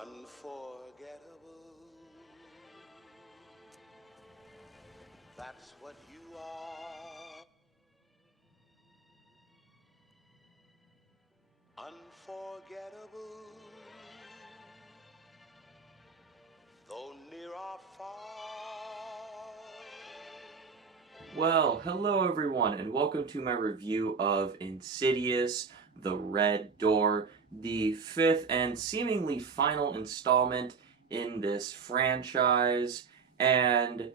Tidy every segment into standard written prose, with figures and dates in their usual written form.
Unforgettable. That's what you are. Unforgettable. Though near or far. Well, hello everyone, and welcome to my review of Insidious, The Red Door, the fifth and seemingly final installment in this franchise. And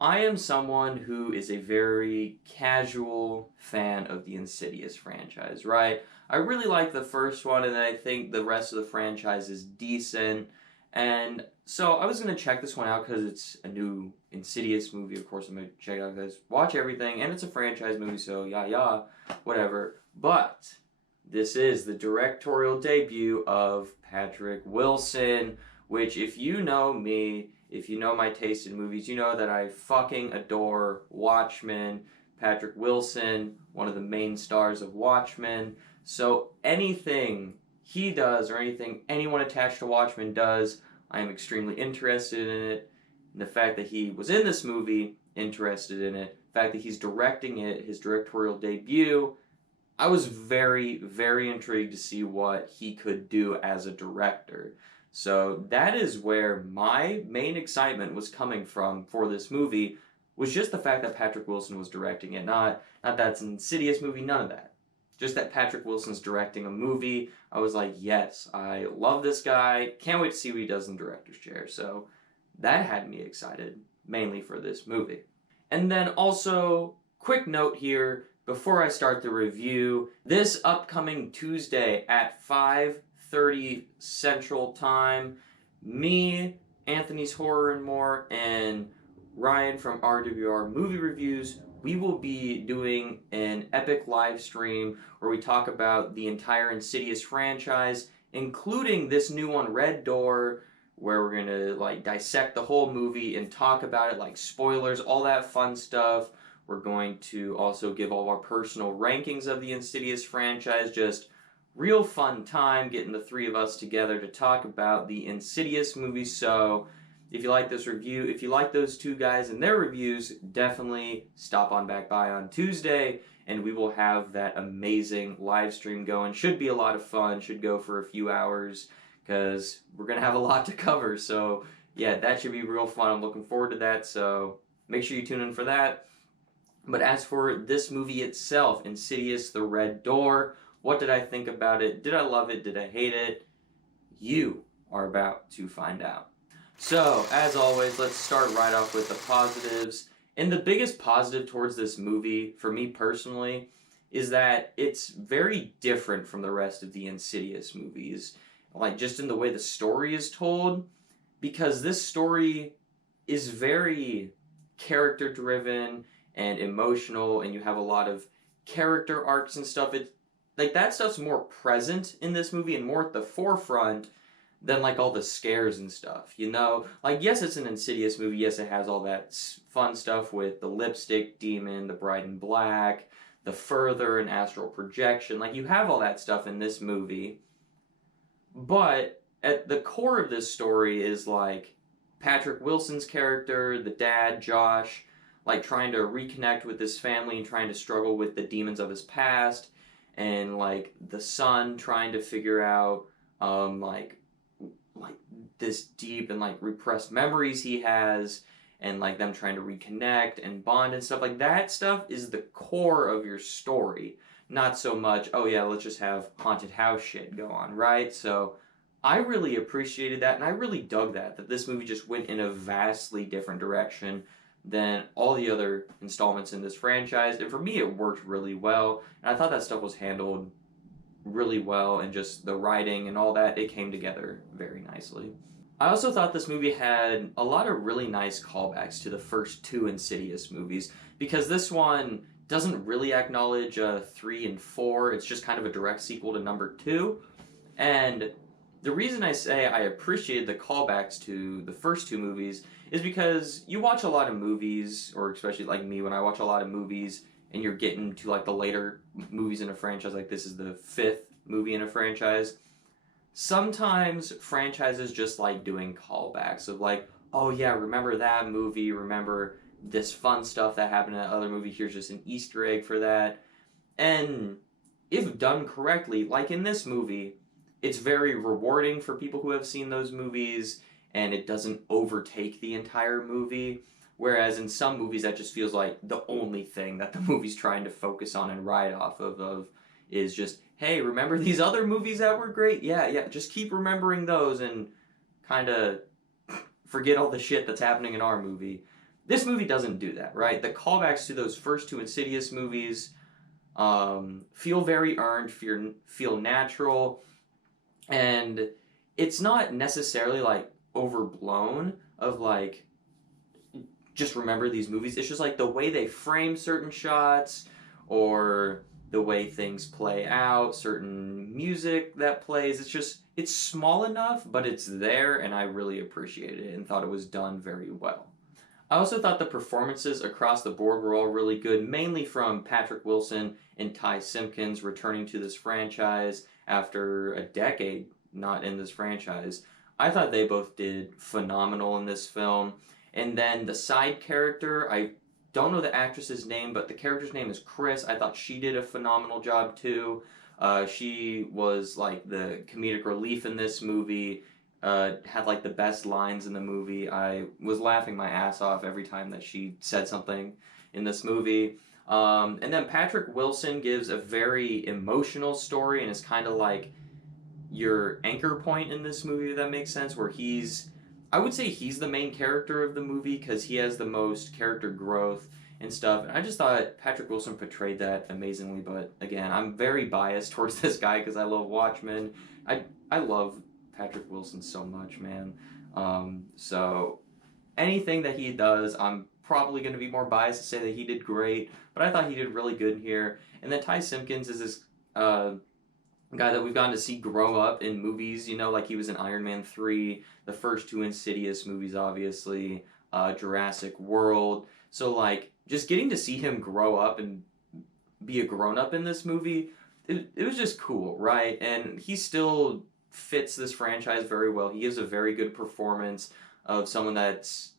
I am someone who is a very casual fan of the Insidious franchise, right? I really like the first one, and I think the rest of the franchise is decent. And so I was going to check this one out because it's a new Insidious movie. Of course, I'm going to check it out because watch everything, and it's a franchise movie, so yeah, whatever. But this is the directorial debut of Patrick Wilson, which, if you know me, if you know my taste in movies, you know that I fucking adore Watchmen. Patrick Wilson, one of the main stars of Watchmen. So anything he does or anything anyone attached to Watchmen does, I am extremely interested in it. And the fact that he was in this movie, interested in it. The fact that he's directing it, his directorial debut, I was very, very intrigued to see what he could do as a director. So that is where my main excitement was coming from for this movie, was just the fact that Patrick Wilson was directing it. Not that it's an Insidious movie, none of that. Just that Patrick Wilson's directing a movie. I was like, yes, I love this guy. Can't wait to see what he does in the director's chair. So that had me excited, mainly for this movie. And then also, quick note here, before I start the review, this upcoming Tuesday at 5:30 Central Time, me, Anthony's Horror and More, and Ryan from RWR Movie Reviews, we will be doing an epic live stream where we talk about the entire Insidious franchise, including this new one, Red Door, where we're gonna dissect the whole movie and talk about it, like spoilers, all that fun stuff. We're going to also give all of our personal rankings of the Insidious franchise. Just real fun time getting the three of us together to talk about the Insidious movies. So if you like this review, if you like those two guys and their reviews, definitely stop on back by on Tuesday and we will have that amazing live stream going. Should be a lot of fun, should go for a few hours because we're going to have a lot to cover. So yeah, that should be real fun. I'm looking forward to that. So make sure you tune in for that. But as for this movie itself, Insidious, The Red Door, what did I think about it? Did I love it? Did I hate it? You are about to find out. So, as always, let's start right off with the positives. And the biggest positive towards this movie, for me personally, is that it's very different from the rest of the Insidious movies. Like, just in the way the story is told, because this story is very character driven and emotional, and you have a lot of character arcs and stuff. It's like that stuff's more present in this movie and more at the forefront than like all the scares and stuff. Like, yes, it's an Insidious movie. Yes, it has all that fun stuff with the lipstick demon, the bride in black, the further and astral projection. Like, you have all that stuff in this movie, but at the core of this story is like Patrick Wilson's character, the dad, Josh, like trying to reconnect with his family and trying to struggle with the demons of his past, and like the son trying to figure out like this deep and like repressed memories he has, and like them trying to reconnect and bond and stuff. Like, that stuff is the core of your story, not so much, oh yeah, let's just have haunted house shit go on, right? So I really appreciated that, and I really dug that this movie just went in a vastly different direction than all the other installments in this franchise. And for me, it worked really well. And I thought that stuff was handled really well, and just the writing and all that, it came together very nicely. I also thought this movie had a lot of really nice callbacks to the first two Insidious movies, because this one doesn't really acknowledge 3 and 4. It's just kind of a direct sequel to number 2. And the reason I say I appreciated the callbacks to the first two movies is because you watch a lot of movies, or especially like me, when I watch a lot of movies and you're getting to like the later movies in a franchise, like this is the 5th movie in a franchise, sometimes franchises just like doing callbacks of like, oh yeah, remember that movie, remember this fun stuff that happened in that other movie, here's just an Easter egg for that. And if done correctly, like in this movie, it's very rewarding for people who have seen those movies and it doesn't overtake the entire movie. Whereas in some movies, that just feels like the only thing that the movie's trying to focus on and ride off of is just, hey, remember these other movies that were great? Yeah, yeah, just keep remembering those and kind of forget all the shit that's happening in our movie. This movie doesn't do that, right? The callbacks to those first two Insidious movies feel very earned, feel natural, and it's not necessarily like overblown of like just remember these movies. It's just like the way they frame certain shots or the way things play out, certain music that plays. It's small enough, but it's there, and I really appreciated it and thought it was done very well. I also thought the performances across the board were all really good, mainly from Patrick Wilson and Ty Simpkins returning to this franchise after a decade not in this franchise. I thought they both did phenomenal in this film. And then the side character, I don't know the actress's name, but the character's name is Chris. I thought she did a phenomenal job too. She was like the comedic relief in this movie. Had like the best lines in the movie. I was laughing my ass off every time that she said something in this movie. And then Patrick Wilson gives a very emotional story and is kind of like your anchor point in this movie, if that makes sense, where I would say he's the main character of the movie because he has the most character growth and stuff. And I just thought Patrick Wilson portrayed that amazingly. But again, I'm very biased towards this guy because I love Watchmen. I love Patrick Wilson so much, man. So anything that he does, I'm probably going to be more biased to say that he did great. But I thought he did really good here. And then Ty Simpkins is this guy that we've gotten to see grow up in movies, you know, like he was in Iron Man 3, the first two Insidious movies, obviously, Jurassic World. So, like, just getting to see him grow up and be a grown up in this movie, it was just cool, right? And he still fits this franchise very well. He gives a very good performance of someone that's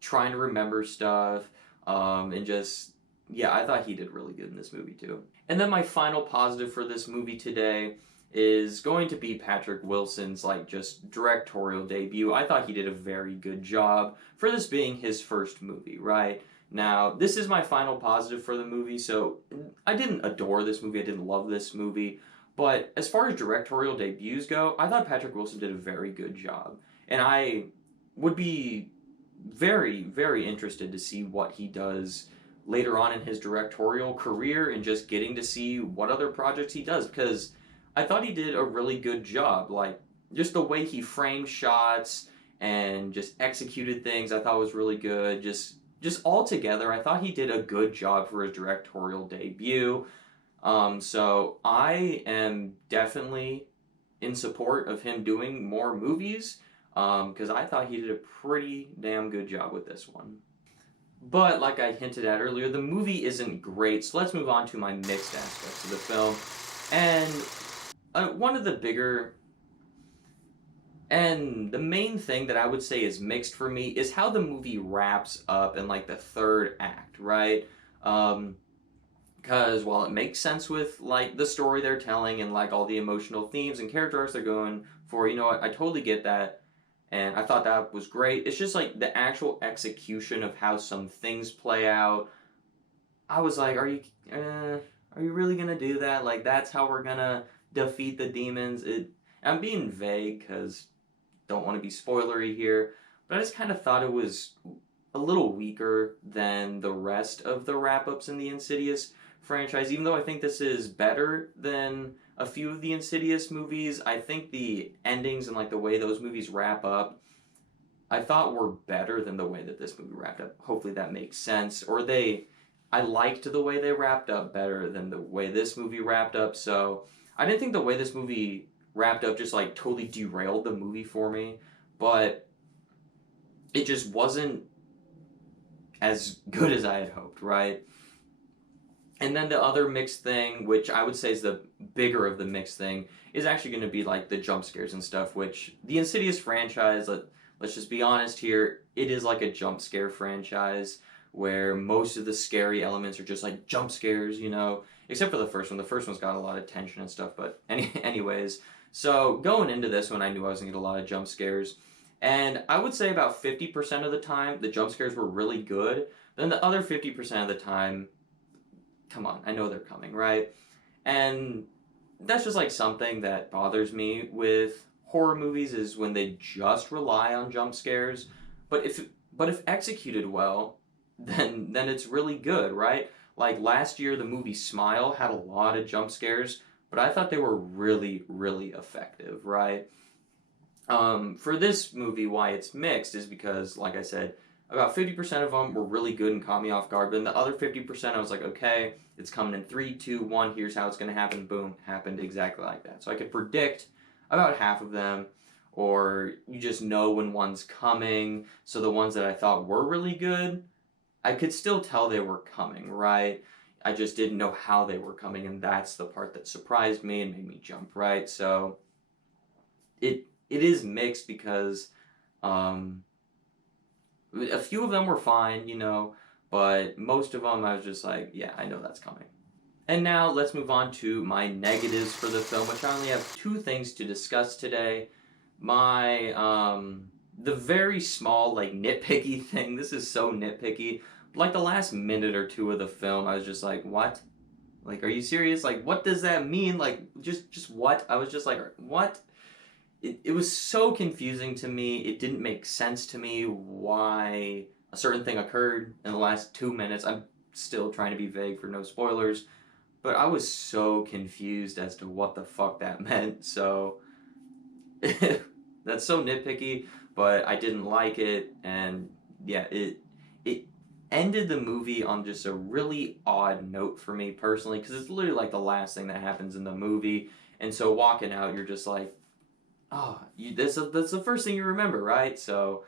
trying to remember stuff, and just, yeah, I thought he did really good in this movie too. And then my final positive for this movie today is going to be Patrick Wilson's like just directorial debut. I thought he did a very good job for this being his first movie, right? Now, this is my final positive for the movie, so I didn't adore this movie, I didn't love this movie, but as far as directorial debuts go, I thought Patrick Wilson did a very good job. And I would be very, very interested to see what he does later on in his directorial career and just getting to see what other projects he does, because I thought he did a really good job. Like, just the way he framed shots and just executed things I thought was really good. Just all together, I thought he did a good job for his directorial debut. So I am definitely in support of him doing more movies, because I thought he did a pretty damn good job with this one. But like I hinted at earlier, the movie isn't great, so let's move on to my mixed aspects of the film. And one of the bigger and the main thing that I would say is mixed for me is how the movie wraps up in like the third act, right? Because while it makes sense with like the story they're telling and like all the emotional themes and character arcs they're going for, you know what, I totally get that. And I thought that was great. It's just like the actual execution of how some things play out. I was like, are you really gonna do that? Like that's how we're gonna defeat the demons? I'm being vague because don't want to be spoilery here, but I just kind of thought it was a little weaker than the rest of the wrap-ups in the Insidious franchise. Even though I think this is better than a few of the Insidious movies, I think the endings and like the way those movies wrap up, I thought were better than the way that this movie wrapped up. Hopefully that makes sense. I liked the way they wrapped up better than the way this movie wrapped up. So I didn't think the way this movie wrapped up just like totally derailed the movie for me, but it just wasn't as good as I had hoped, right? And then the other mixed thing, which I would say is the bigger of the mix thing is actually going to be like the jump scares and stuff, which the Insidious franchise, let's just be honest here, it is like a jump scare franchise where most of the scary elements are just like jump scares, you know, except for the first one. The first one's got a lot of tension and stuff, but anyways, so going into this one, I knew I was going to get a lot of jump scares. And I would say about 50% of the time, the jump scares were really good. Then the other 50% of the time, come on, I know they're coming, right? And that's just like something that bothers me with horror movies is when they just rely on jump scares. But if executed well, then it's really good, right? Like last year, the movie Smile had a lot of jump scares, but I thought they were really, really effective, right? For this movie, why it's mixed is because, like I said, about 50% of them were really good and caught me off guard, but then the other 50% I was like, okay, it's coming in 3, 2, 1, here's how it's going to happen, boom, happened exactly like that. So I could predict about half of them, or you just know when one's coming, so the ones that I thought were really good, I could still tell they were coming, right? I just didn't know how they were coming, and that's the part that surprised me and made me jump, right? So it is mixed because a few of them were fine, you know, but most of them I was just like, yeah, I know that's coming. And now let's move on to my negatives for the film, which I only have 2 things to discuss today. My the very small, like, nitpicky thing. This is so nitpicky. Like the last minute or 2 of the film, I was just like, what? Like, are you serious? Like, what does that mean? Like, just what? I was just like, what? It was so confusing to me. It didn't make sense to me why a certain thing occurred in the last 2 minutes. I'm still trying to be vague for no spoilers, but I was so confused as to what the fuck that meant. So that's so nitpicky, but I didn't like it, and yeah, it ended the movie on just a really odd note for me personally, because it's literally like the last thing that happens in the movie, and so walking out, you're just like, oh, that's the first thing you remember, right? So,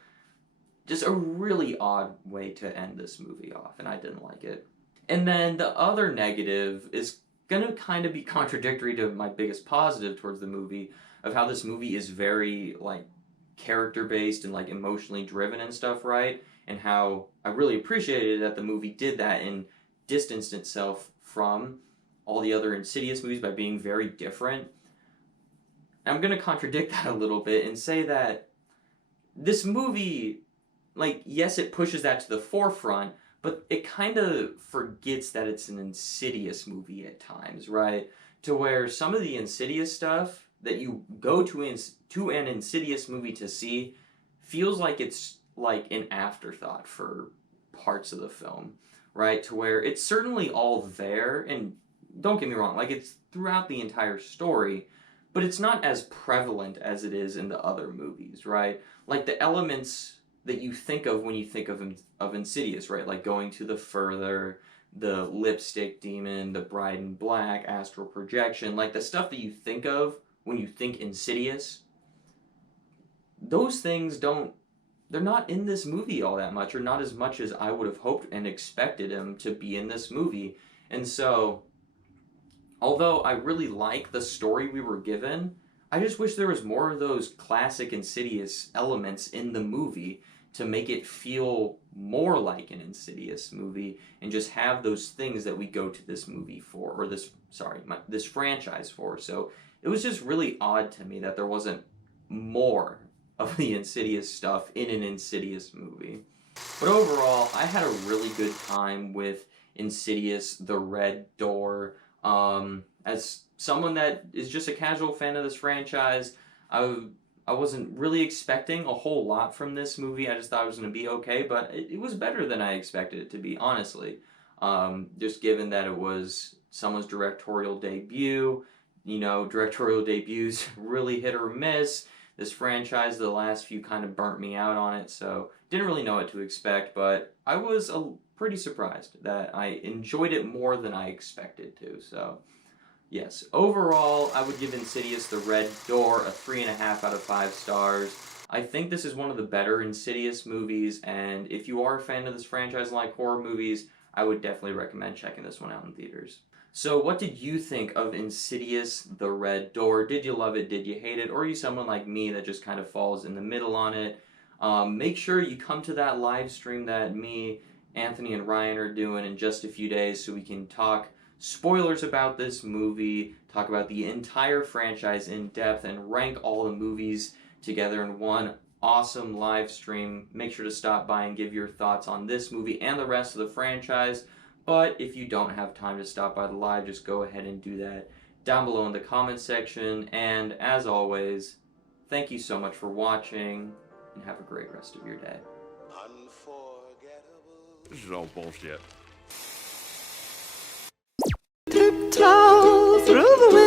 just a really odd way to end this movie off, and I didn't like it. And then the other negative is gonna kind of be contradictory to my biggest positive towards the movie, of how this movie is very, like, character based and, like, emotionally driven and stuff, right? And how I really appreciated that the movie did that and distanced itself from all the other Insidious movies by being very different. I'm going to contradict that a little bit and say that this movie, like, yes, it pushes that to the forefront, but it kind of forgets that it's an Insidious movie at times, right? To where some of the Insidious stuff that you go to an Insidious movie to see feels like it's like an afterthought for parts of the film, right? To where it's certainly all there, and don't get me wrong, like, it's throughout the entire story, but it's not as prevalent as it is in the other movies, right? Like the elements that you think of when you think of Insidious, right? Like going to the further, the lipstick demon, the bride in black, astral projection, like the stuff that you think of when you think Insidious, those things they're not in this movie all that much, or not as much as I would have hoped and expected them to be in this movie. And so, although I really like the story we were given, I just wish there was more of those classic Insidious elements in the movie to make it feel more like an Insidious movie, and just have those things that we go to this movie for, or this franchise for. So it was just really odd to me that there wasn't more of the Insidious stuff in an Insidious movie. But overall, I had a really good time with Insidious, The Red Door. As someone that is just a casual fan of this franchise, I wasn't really expecting a whole lot from this movie. I just thought it was going to be okay, but it was better than I expected it to be, honestly. Just given that it was someone's directorial debut. You know, directorial debuts really hit or miss. This franchise, the last few kind of burnt me out on it, so didn't really know what to expect, but I was pretty surprised that I enjoyed it more than I expected to, so yes. Overall, I would give Insidious The Red Door a 3.5 out of 5 stars. I think this is one of the better Insidious movies, and if you are a fan of this franchise and like horror movies, I would definitely recommend checking this one out in theaters. So, what did you think of Insidious, The Red Door? Did you love it? Did you hate it? Or are you someone like me that just kind of falls in the middle on it? Make sure you come to that live stream that me, Anthony, and Ryan are doing in just a few days so we can talk spoilers about this movie, talk about the entire franchise in depth, and rank all the movies together in one awesome live stream. Make sure to stop by and give your thoughts on this movie and the rest of the franchise. But if you don't have time to stop by the live, just go ahead and do that down below in the comments section. And as always, thank you so much for watching, and have a great rest of your day. Unforgettable. This is all bullshit. Tiptoe through the